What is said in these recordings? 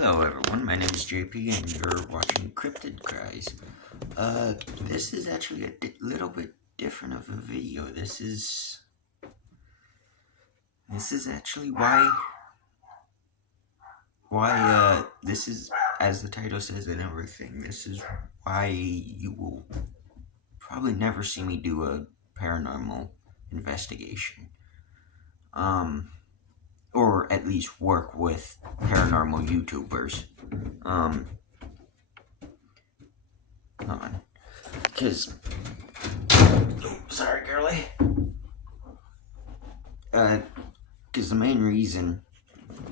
Hello everyone, my name is JP and you're watching Cryptid Cries. This is actually a little bit different of a video. This is actually why this is, as the title says and everything, this is why you will probably never see me do a paranormal investigation. Or at least work with paranormal YouTubers. Hold on. Because, sorry girlie. Because the main reason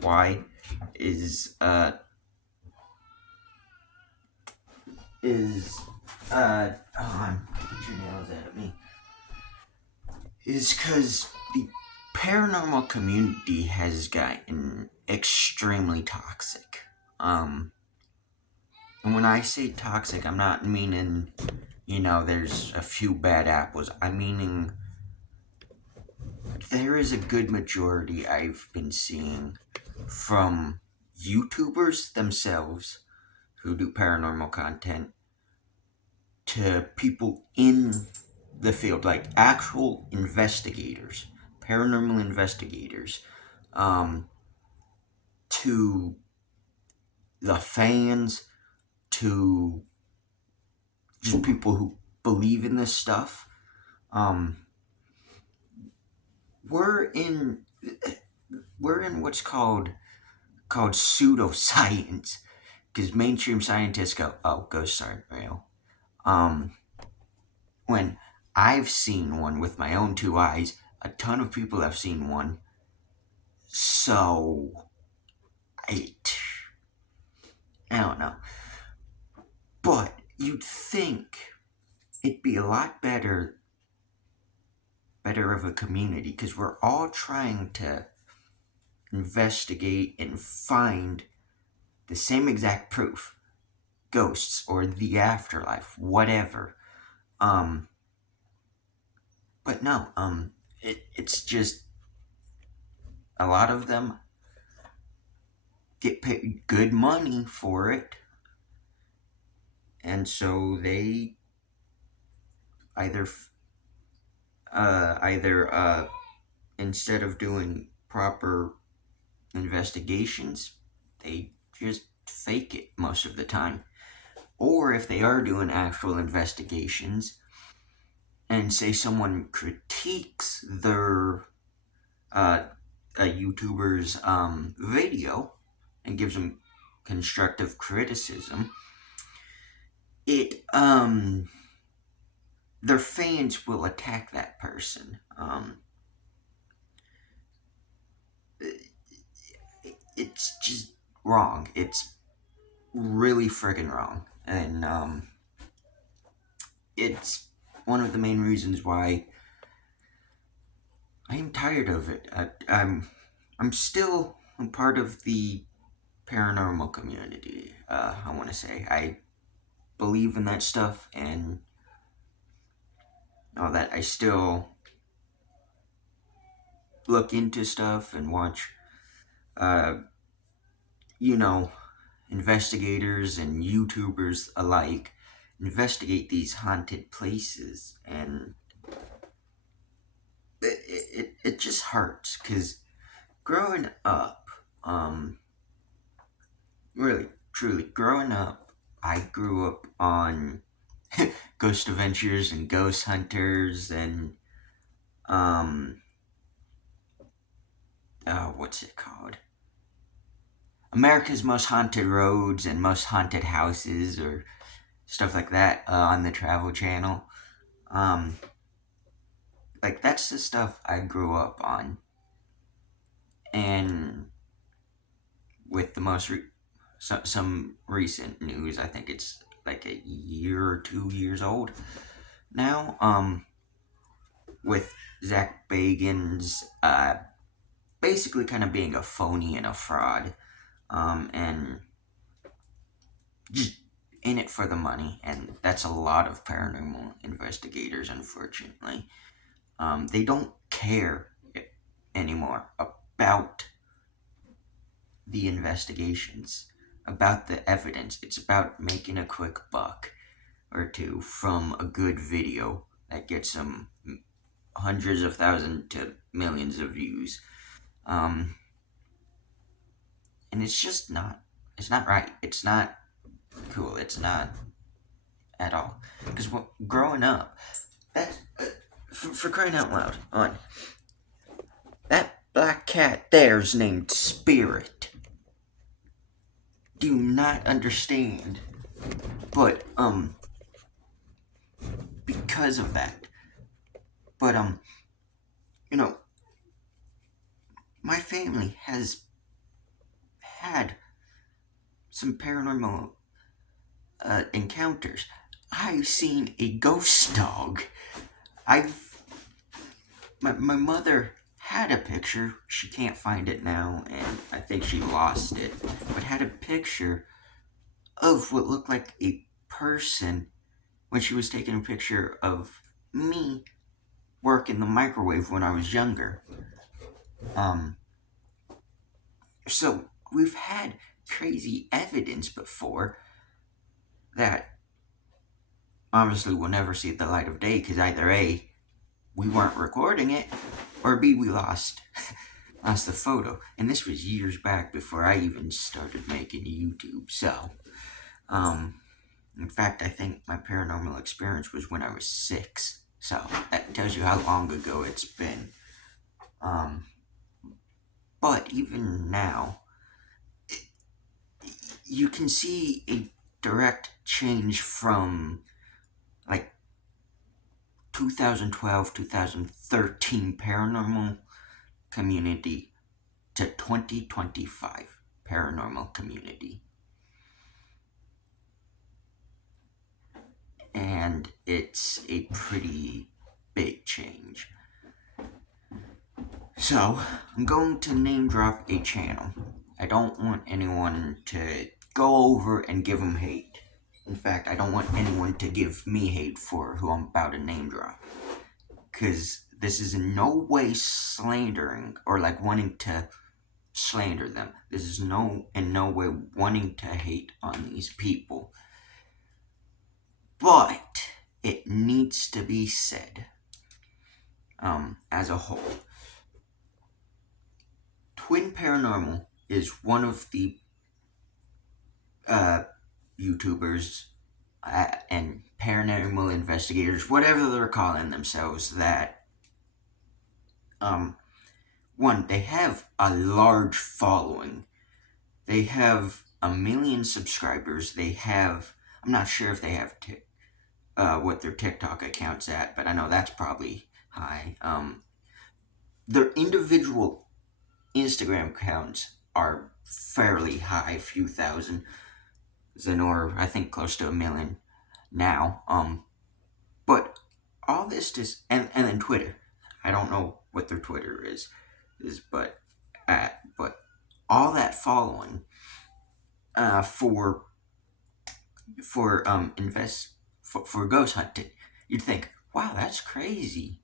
why is, hold on, get your nails out of me, is because the paranormal community has gotten extremely toxic. And when I say toxic, I'm not meaning, there's a few bad apples. I'm meaning there is a good majority I've been seeing from YouTubers themselves who do paranormal content to people in the field, like actual investigators, paranormal investigators, to the fans, to just people who believe in this stuff. We're in what's called pseudoscience, because mainstream scientists go, "Oh, ghosts aren't real." When I've seen one with my own two eyes, a ton of people have seen one. So I don't know, but you'd think it'd be a lot better of a community, because we're all trying to investigate and find the same exact proof, ghosts or the afterlife, whatever. But no, it's just a lot of them get paid good money for it, and so they either instead of doing proper investigations, they just fake it most of the time. Or if they are doing actual investigations, and say someone critiques their a YouTuber's video and gives them constructive criticism, their fans will attack that person. It's just wrong. It's really friggin' wrong. And it's one of the main reasons why I am tired of it. I'm still part of the paranormal community. I want to say I believe in that stuff and all that. I still look into stuff and watch, investigators and YouTubers alike investigate these haunted places, and it just hurts, because growing up, really, truly, growing up, I grew up on Ghost Adventures and Ghost Hunters and, what's it called? America's Most Haunted Roads and Most Haunted Houses, or stuff like that, on the Travel Channel. Like, that's the stuff I grew up on. And with the most some recent news, I think it's like a year or 2 years old now, with Zach Bagans basically kind of being a phony and a fraud, and just in it for the money. And that's a lot of paranormal investigators, unfortunately. They don't care anymore about the investigations. about the evidence. It's about making a quick buck or two from a good video that gets some hundreds of thousands to millions of views. Um, and it's just not. It's not right. It's not cool. It's not at all. Because growing up, that for crying out loud, on that black cat there's named Spirit. Do not understand, but because of that, but you know, my family has had some paranormal encounters. I've seen a ghost dog. I've my mother had a picture. She can't find it now, and I think she lost it. But had a picture of what looked like a person when she was taking a picture of me working the microwave when I was younger. Um, so we've had crazy evidence before that obviously will never see the light of day because either A, we weren't recording it, or B, we lost the photo. And this was years back before I even started making YouTube. So, in fact, I think my paranormal experience was when I was 6. So that tells you how long ago it's been. But even now, you can see a direct change from like 2012, 2013 paranormal community to 2025 paranormal community. And it's a pretty big change. So, I'm going to name drop a channel. I don't want anyone to go over and give them hate. In fact, I don't want anyone to give me hate for who I'm about to name drop. Because this is in no way slandering or like wanting to slander them. This is in no way wanting to hate on these people. But it needs to be said as a whole. Twin Paranormal is one of the YouTubers and paranormal investigators, whatever they're calling themselves, that one, they have a large following. They have 1 million subscribers. They have, I'm not sure if they have what their TikTok account's at, but I know that's probably high. Their individual Instagram accounts are fairly high, a few thousand, or I think close to 1 million now. But all this just and then Twitter. I don't know what their Twitter is but all that following for ghost hunting. You'd think, wow, that's crazy.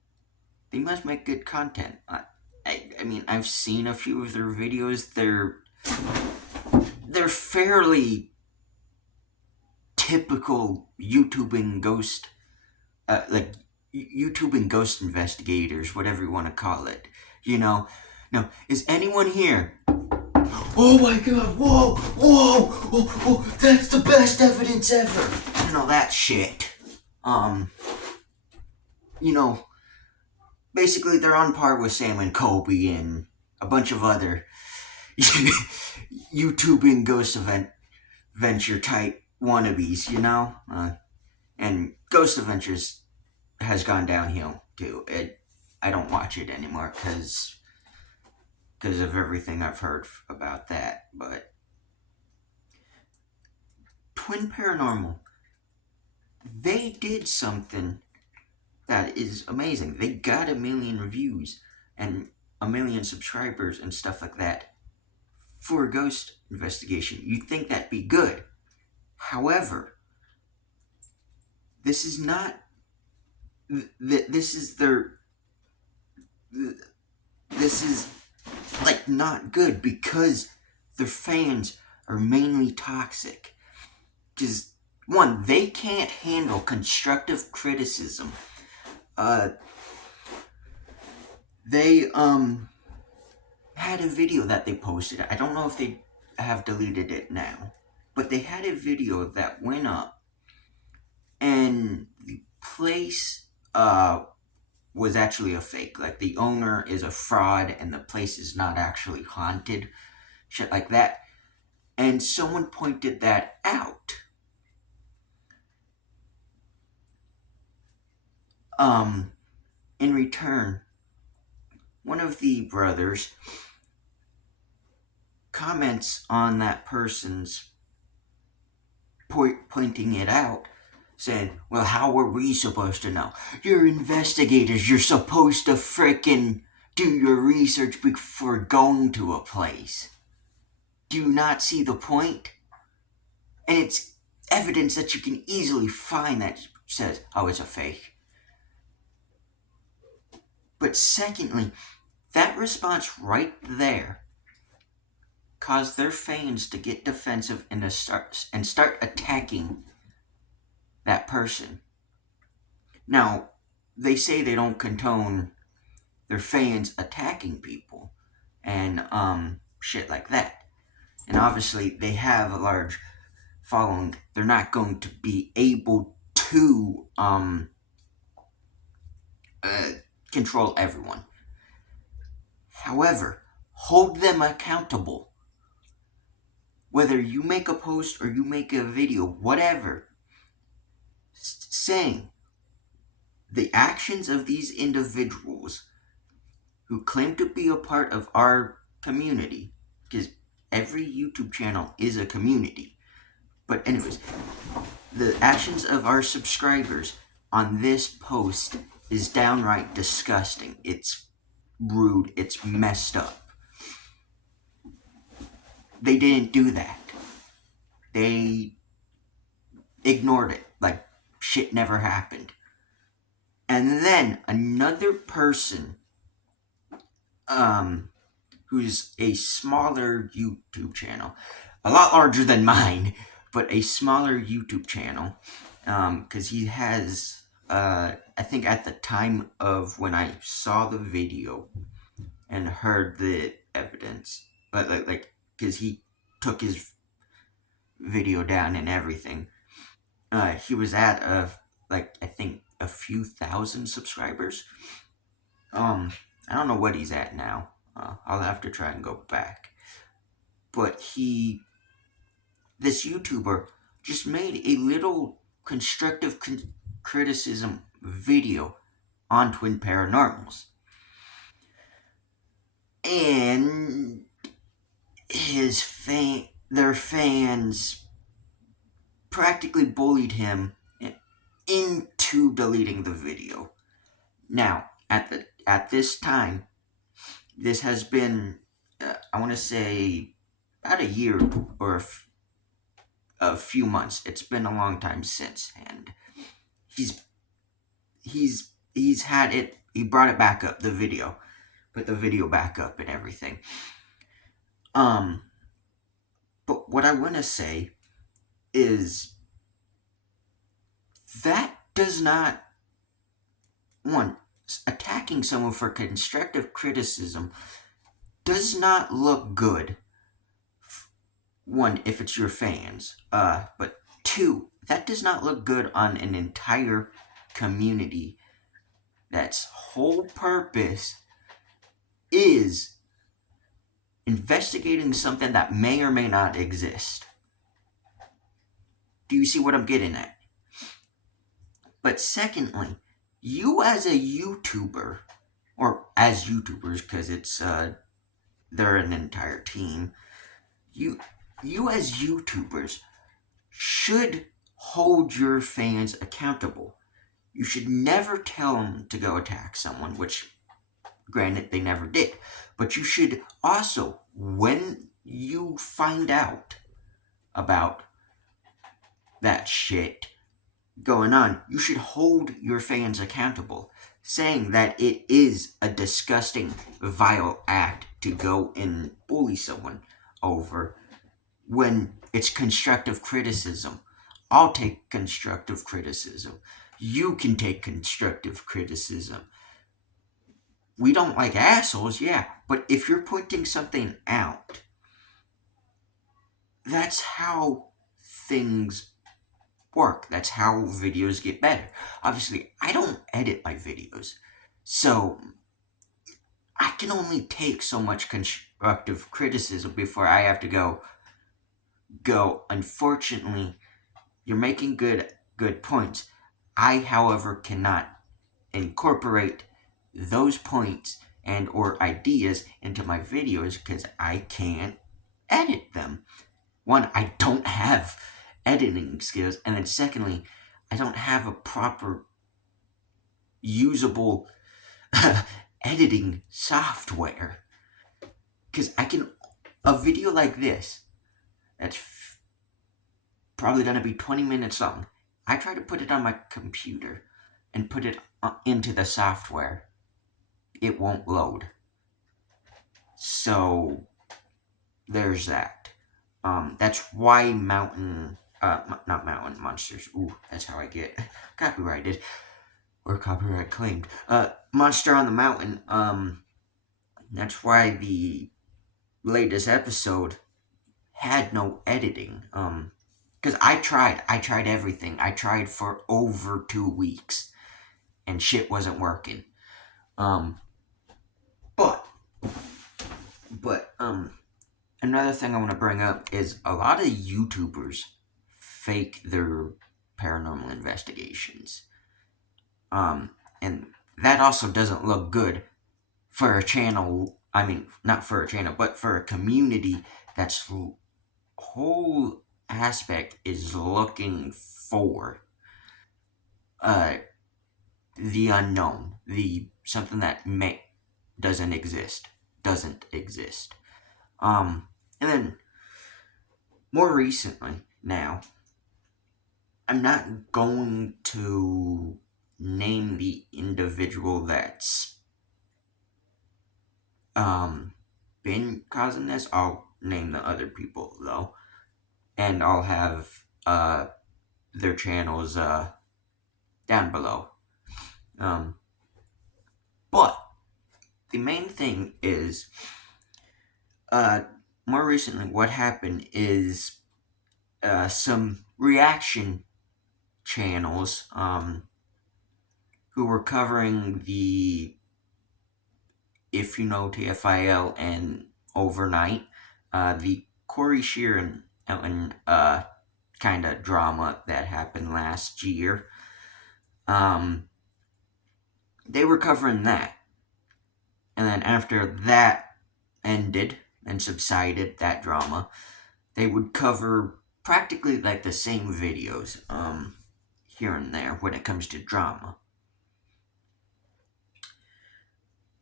They must make good content. I mean, I've seen a few of their videos. They're fairly typical YouTubing ghost, like YouTubing ghost investigators, whatever you want to call it. You know, now is anyone here? Oh my God! Whoa! Whoa! Whoa! Whoa! That's the best evidence ever. You know that shit. You know. Basically, they're on par with Sam and Kobe and a bunch of other YouTubing ghost adventure type wannabes, you know? And Ghost Adventures has gone downhill, too. I don't watch it anymore because of everything I've heard about that. But Twin Paranormal, they did something that is amazing. They got 1 million reviews and 1 million subscribers and stuff like that for a ghost investigation. You'd think that'd be good. However, this is not. This is their. This is like not good because their fans are mainly toxic. Because, one, they can't handle constructive criticism. They, had a video that they posted. I don't know if they have deleted it now. But they had a video that went up, and the place, was actually a fake. Like, the owner is a fraud, and the place is not actually haunted. Shit like that. And someone pointed that out. In return, one of the brothers comments on that person's pointing it out, saying, well, how are we supposed to know? You're investigators. You're supposed to frickin' do your research before going to a place. Do you not see the point? And it's evidence that you can easily find that says, oh, it's a fake. But secondly, that response right there caused their fans to get defensive and start attacking that person. Now, they say they don't condone their fans attacking people and shit like that. And obviously, they have a large following. They're not going to be able to control everyone. However, hold them accountable. Whether you make a post or you make a video, whatever, saying the actions of these individuals who claim to be a part of our community, because every YouTube channel is a community. But anyways, the actions of our subscribers on this post is downright disgusting. It's rude. It's messed up. They didn't do that. They ignored it like shit never happened. And then another person, who's a smaller YouTube channel, a lot larger than mine, but a smaller YouTube channel, because he has, I think at the time of when I saw the video and heard the evidence, like, because he took his video down and everything, he was at, I think a few thousand subscribers. I don't know what he's at now. I'll have to try and go back. But this YouTuber just made a little constructive criticism video on Twin Paranormals. And their fans practically bullied him into deleting the video. Now, at this time, this has been, I want to say, about a year or a few months. It's been a long time since, and he's had it. He brought it back up, the video, put the video back up and everything. But what I want to say is that does not, one, attacking someone for constructive criticism does not look good. One, if it's your fans. But two, that does not look good on an entire community that's whole purpose is investigating something that may or may not exist. Do you see what I'm getting at? But secondly, you as a YouTuber, or as YouTubers, because it's they're an entire team, you as YouTubers should hold your fans accountable. You should never tell them to go attack someone, which, granted, they never did. But you should also, when you find out about that shit going on, you should hold your fans accountable, saying that it is a disgusting, vile act to go and bully someone over when it's constructive criticism. I'll take constructive criticism. You can take constructive criticism. We don't like assholes, yeah, but if you're pointing something out, that's how things work. That's how videos get better. Obviously, I don't edit my videos, so I can only take so much constructive criticism before I have to go. Unfortunately, you're making good points. I, however, cannot incorporate those points and or ideas into my videos because I can't edit them. One, I don't have editing skills, and then secondly, I don't have a proper usable editing software. Because a video like this, that's probably going to be 20 minutes long. I try to put it on my computer and put it into the software. It won't load. So, there's that. That's why not mountain monsters. Ooh, that's how I get copyrighted or copyright claimed. Monster on the Mountain. That's why the latest episode had no editing. Because I tried everything. I tried for over 2 weeks, and shit wasn't working. But another thing I want to bring up is a lot of YouTubers fake their paranormal investigations. And that also doesn't look good for a channel. I mean, not for a channel, but for a community that's whole aspect is looking for the unknown, the something that doesn't exist. And then more recently now, I'm not going to name the individual that's been causing this. I'll name the other people though, and I'll have their channels down below. But the main thing is, more recently, what happened is some reaction channels who were covering the If You Know TFIL and Overnight, the Corey Sheeran Ellen kind of drama that happened last year. They were covering that. And then after that ended and subsided, that drama, they would cover practically like the same videos here and there when it comes to drama.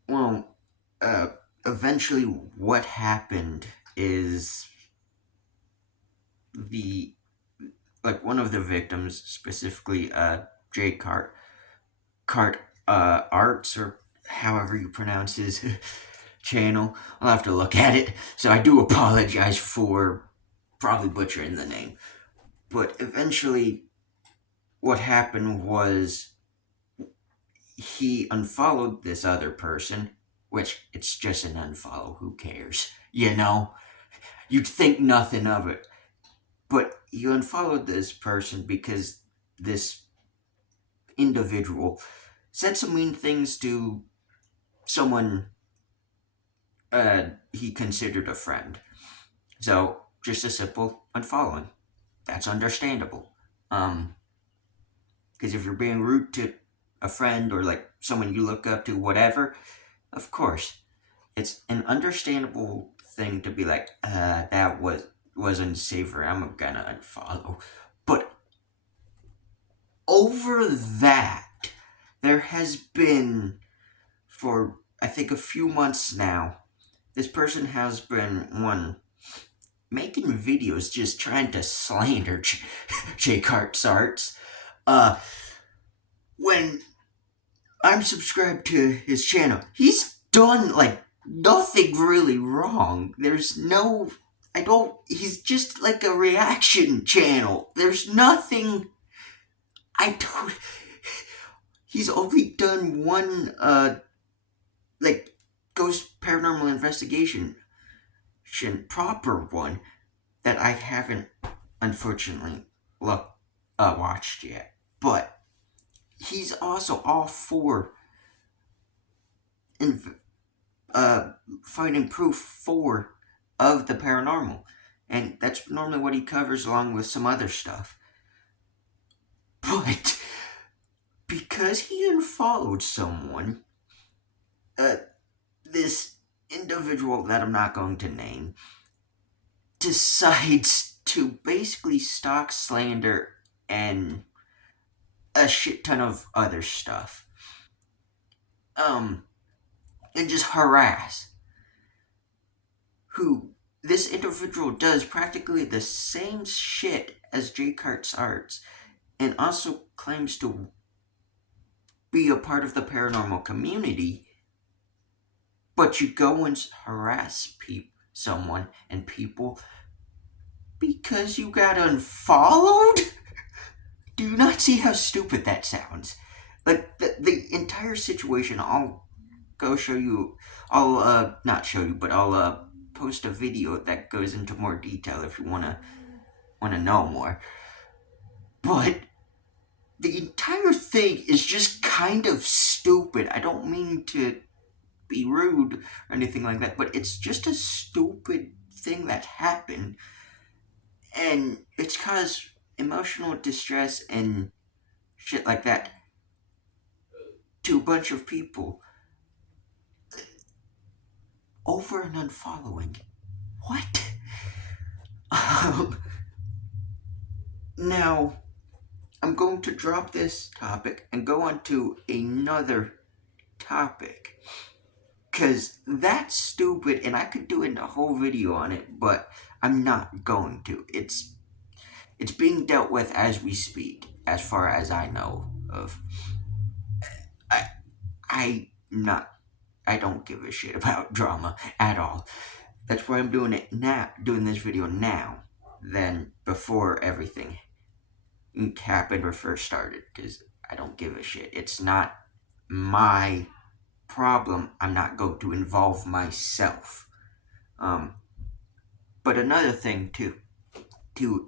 Well, eventually what happened is one of the victims, specifically Jay Cart Arts, or however you pronounce his channel. I'll have to look at it, so I do apologize for probably butchering the name. But eventually what happened was he unfollowed this other person, which it's just an unfollow, who cares? You know? You'd think nothing of it. But he unfollowed this person because this individual said some mean things to someone he considered a friend. So, just a simple unfollowing. That's understandable. Because if you're being rude to a friend or like someone you look up to, whatever, of course, it's an understandable thing to be like, that wasn't safer. I'm gonna unfollow. But over that, there has been, for I think a few months now, this person has been making videos just trying to slander Jake Arts. When I'm subscribed to his channel, he's done like nothing really wrong. There's no I don't. He's just like a reaction channel. There's nothing. I don't. He's only done one, like, ghost paranormal investigation, proper one, that I haven't, unfortunately, watched yet. But he's also all for in, uh, finding proof for of the paranormal, and that's normally what he covers along with some other stuff. But because he unfollowed someone, uh, this individual that I'm not going to name decides to basically stalk, slander, and a shit ton of other stuff. Um, and just harass. Who this individual does practically the same shit as J. Cart's Arts, and also claims to be a part of the paranormal community, but you go and harass someone and people because you got unfollowed? Do you not see how stupid that sounds? Like, the entire situation, I'll go show you, I'll, not show you, but I'll, post a video that goes into more detail if you wanna know more. But the entire thing is just kind of stupid. I don't mean to be rude or anything like that, but it's just a stupid thing that happened, and it's caused emotional distress and shit like that to a bunch of people over and unfollowing. What? Now, I'm going to drop this topic and go on to another topic. Because that's stupid, and I could do a whole video on it, but I'm not going to. It's being dealt with as we speak, as far as I know of. I I not I don't give a shit about drama at all. That's why I'm doing it now, doing this video now, than before everything happened or first started, because I don't give a shit. It's not my problem. I'm not going to involve myself. But another thing too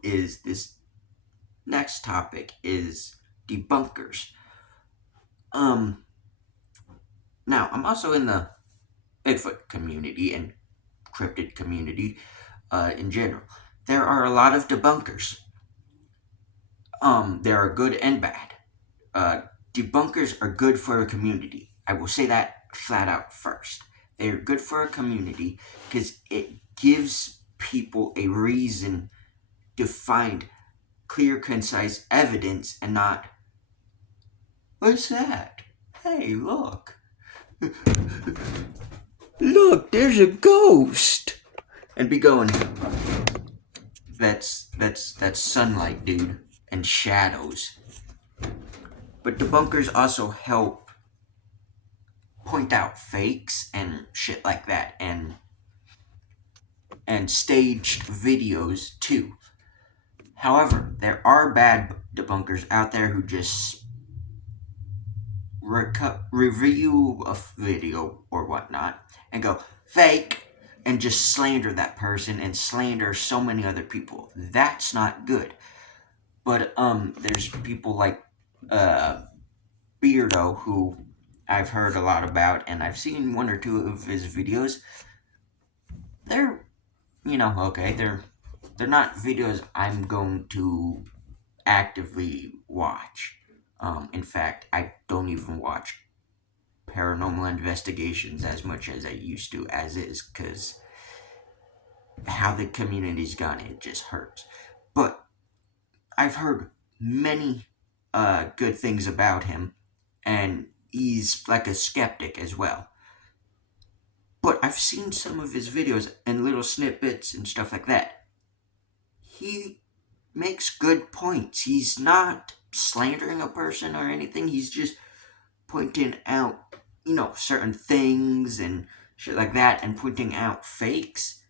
is this next topic is debunkers. Now I'm also in the Bigfoot community and cryptid community, in general. There are a lot of debunkers. There are good and bad. Debunkers are good for a community. I will say that flat out first. They're good for a community because it gives people a reason to find clear, concise evidence and not, what's that? Hey, look. Look, there's a ghost. And be going, that's sunlight, dude, and shadows. But debunkers also help point out fakes and shit like that, and staged videos too. However, there are bad debunkers out there who just review a video or whatnot and go fake and just slander that person and slander so many other people. That's not good. But there's people like Beardo, who I've heard a lot about, and I've seen one or two of his videos. They're, okay, they're not videos I'm going to actively watch. In fact, I don't even watch paranormal investigations as much as I used to, as is, because how the community's gone, it just hurts. But I've heard many good things about him, and he's like a skeptic as well. But I've seen some of his videos and little snippets and stuff like that. He makes good points. He's not slandering a person or anything. He's just pointing out, certain things and shit like that, and pointing out fakes.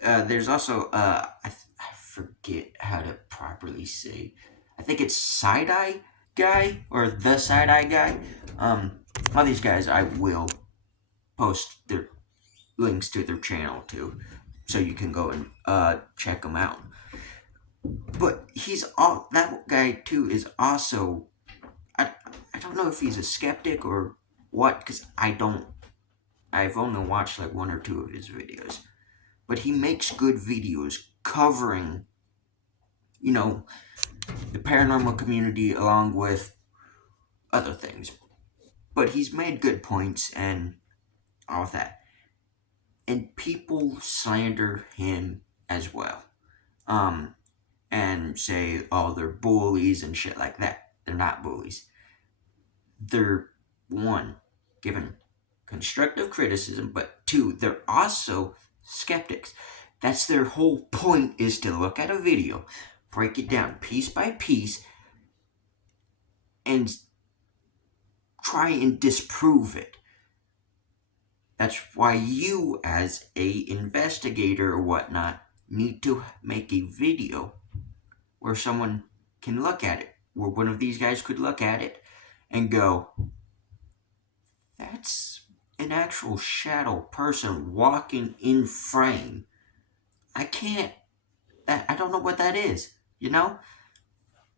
There's also I forget how to properly say. I think it's side eye guy or the side eye guy. All these guys I will post their links to their channel too, so you can go and check them out. But he's all that guy too is also I I don't know if he's a skeptic or what because I've only watched like one or two of his videos, but he makes good videos covering you know the paranormal community along with other things. But he's made good points and all of that, and people slander him as well. Um, and say, oh, they're bullies and shit like that. They're not bullies. They're, one, given constructive criticism, but two, they're also skeptics. That's their whole point is to look at a video, break it down piece by piece, and try and disprove it. That's why you, as a investigator or whatnot, need to make a video where someone can look at it, where one of these guys could look at it and go, that's an actual shadow person walking in frame. I can't, I don't know what that is. You know?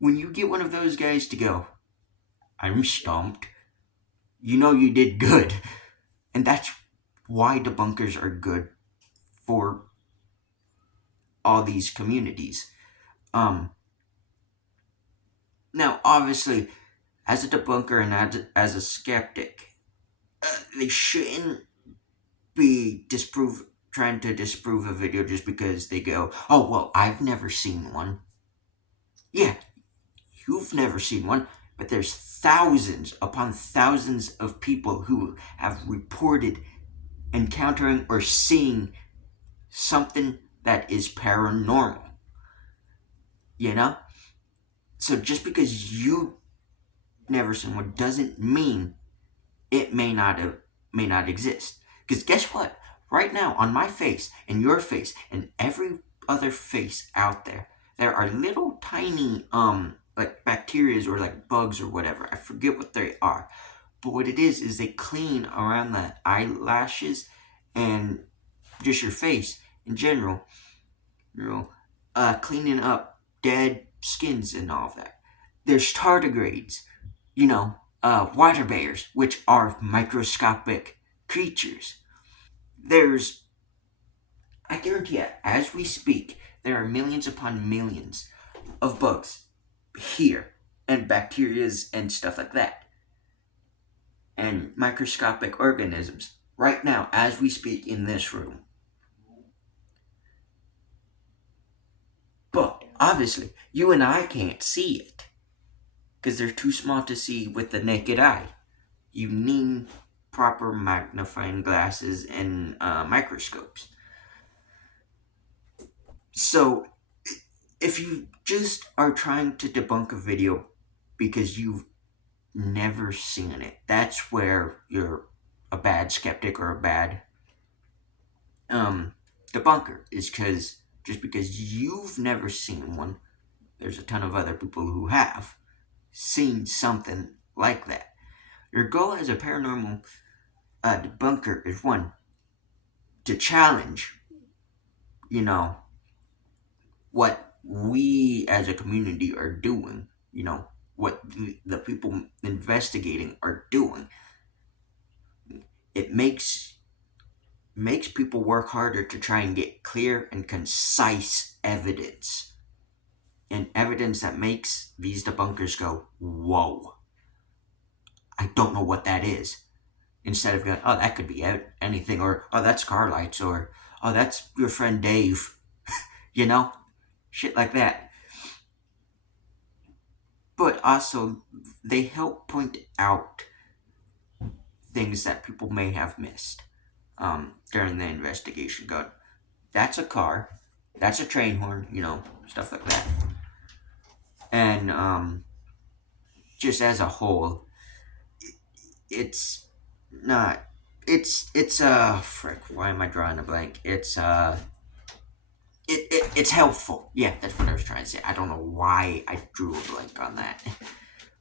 When you get one of those guys to go, I'm stumped, you know you did good. And that's why debunkers are good for all these communities. Um, Now, obviously, as a debunker and as a skeptic, they shouldn't be trying to disprove a video just because they go, oh well, I've never seen one. Yeah, you've never seen one, but there's thousands upon thousands of people who have reported encountering or seeing something that is paranormal. You know? So just because you never seen one doesn't mean it may not exist. Because guess what? Right now, on my face, and your face, and every other face out there, there are little tiny like bacteria or like bugs or whatever. I forget what they are. But what it is they clean around the eyelashes and just your face in general, you know, cleaning up dead skins and all of that. There's tardigrades, water bears, which are microscopic creatures. There's, I guarantee you, as we speak, there are millions upon millions of bugs here, and bacterias and stuff like that, and microscopic organisms right now as we speak in this room. But obviously, you and I can't see it because they're too small to see with the naked eye. You need proper magnifying glasses and microscopes. So, if you just are trying to debunk a video because you've never seen it, that's where you're a bad skeptic or a bad debunker. Is because just because you've never seen one, there's a ton of other people who have seen something like that. Your goal as a paranormal debunker is one, to challenge, you know, what we as a community are doing, what the people investigating are doing. It makes people work harder to try and get clear and concise evidence. And evidence that makes these debunkers go, whoa, I don't know what that is. Instead of going, oh, that could be anything, or oh, that's car lights, or oh, that's your friend Dave, you know? Shit like that. But also, they help point out things that people may have missed during the investigation. Go, that's a car, that's a train horn, stuff like that. And just as a whole, it's not. It's frick. Why am I drawing a blank? It's it's helpful. Yeah, that's what I was trying to say. I don't know why I drew a blank on that.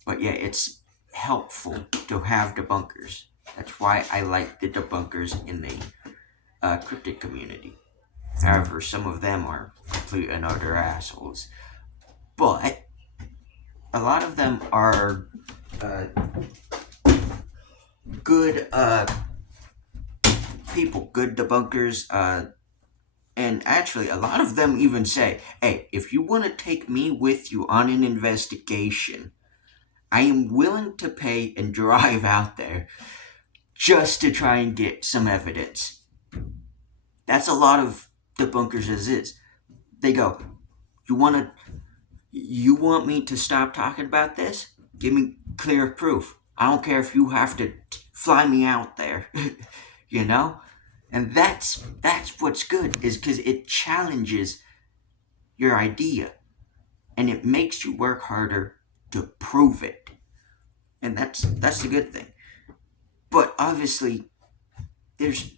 But yeah, it's helpful to have debunkers. That's why I like the debunkers in the cryptid community. However, some of them are complete and utter assholes. But a lot of them are uh, good people, good debunkers. And actually, a lot of them even say, hey, if you want to take me with you on an investigation, I am willing to pay and drive out there just to try and get some evidence. That's a lot of debunkers as is. They go, you want me to stop talking about this? Give me clear proof. I don't care if you have to fly me out there. you know? And that's what's good, is because it challenges your idea and it makes you work harder to prove it. And that's the good thing. But obviously, there's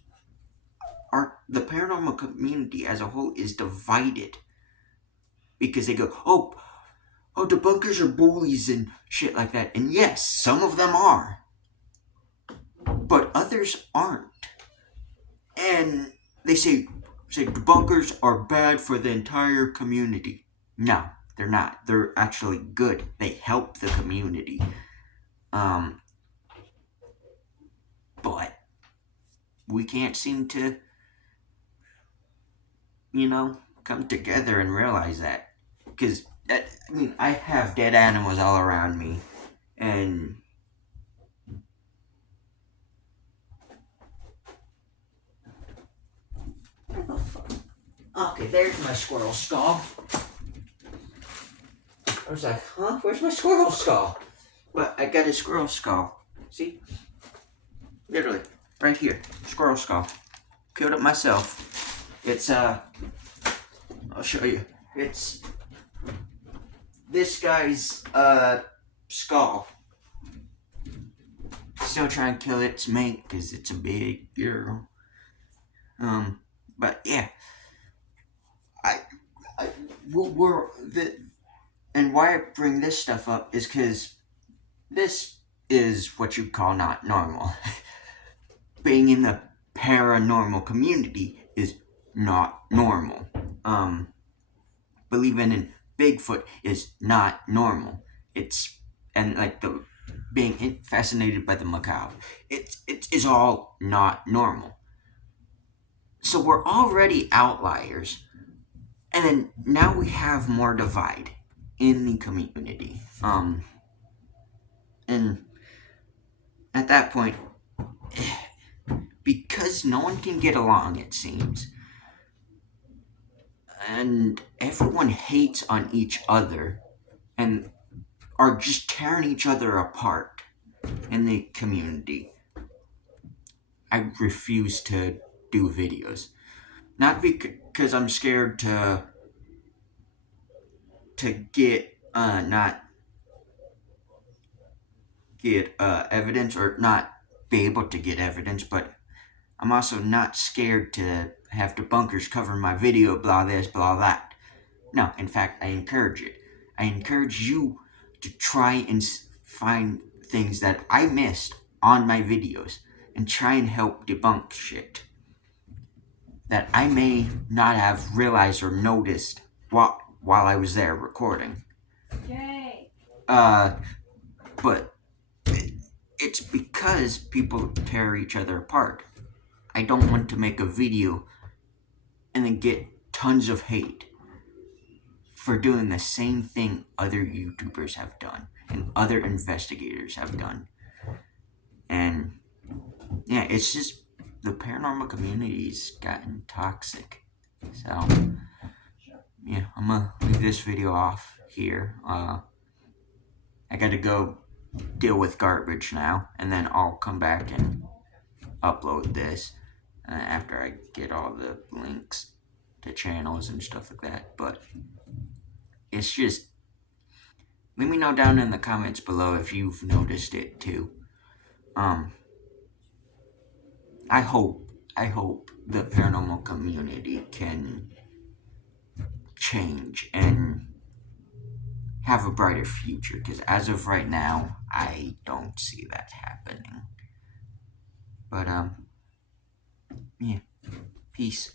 the paranormal community as a whole is divided because they go, oh, debunkers are bullies and shit like that. And yes, some of them are, but others aren't. And they say debunkers are bad for the entire community. No, they're not. They're actually good. They help the community. Um, but we can't seem to, come together and realize that. Because, I have dead animals all around me. And okay, there's my squirrel skull. I was like, huh? Where's my squirrel skull? But I got a squirrel skull. See? Literally, right here. Squirrel skull. Killed it myself. It's, I'll show you. It's this guy's, skull. Still trying to kill its mate because it's a big girl. But yeah. I we're the and why I bring this stuff up is because this is what you call not normal. Being in the paranormal community is not normal. Believing in Bigfoot is not normal. And like the being fascinated by the macabre. It is all not normal. So we're already outliers, and then now we have more divide in the community. And at that point, because no one can get along, it seems, and everyone hates on each other and are just tearing each other apart in the community, I refuse to do videos. Not because I'm scared to get not get evidence or not be able to get evidence, but I'm also not scared to have debunkers cover my video, blah this, blah that. No, in fact, I encourage it. I encourage you to try and find things that I missed on my videos and try and help debunk shit that I may not have realized or noticed while I was there recording. Yay. But it's because people tear each other apart. I don't want to make a video and then get tons of hate for doing the same thing other YouTubers have done and other investigators have done. And yeah, it's just the paranormal community's gotten toxic. So yeah, I'm gonna leave this video off here. I gotta go deal with garbage now, and then I'll come back and upload this after I get all the links to channels and stuff like that. But it's just, let me know down in the comments below if you've noticed it too. I hope the paranormal community can change and have a brighter future, because as of right now, I don't see that happening. But, yeah, peace.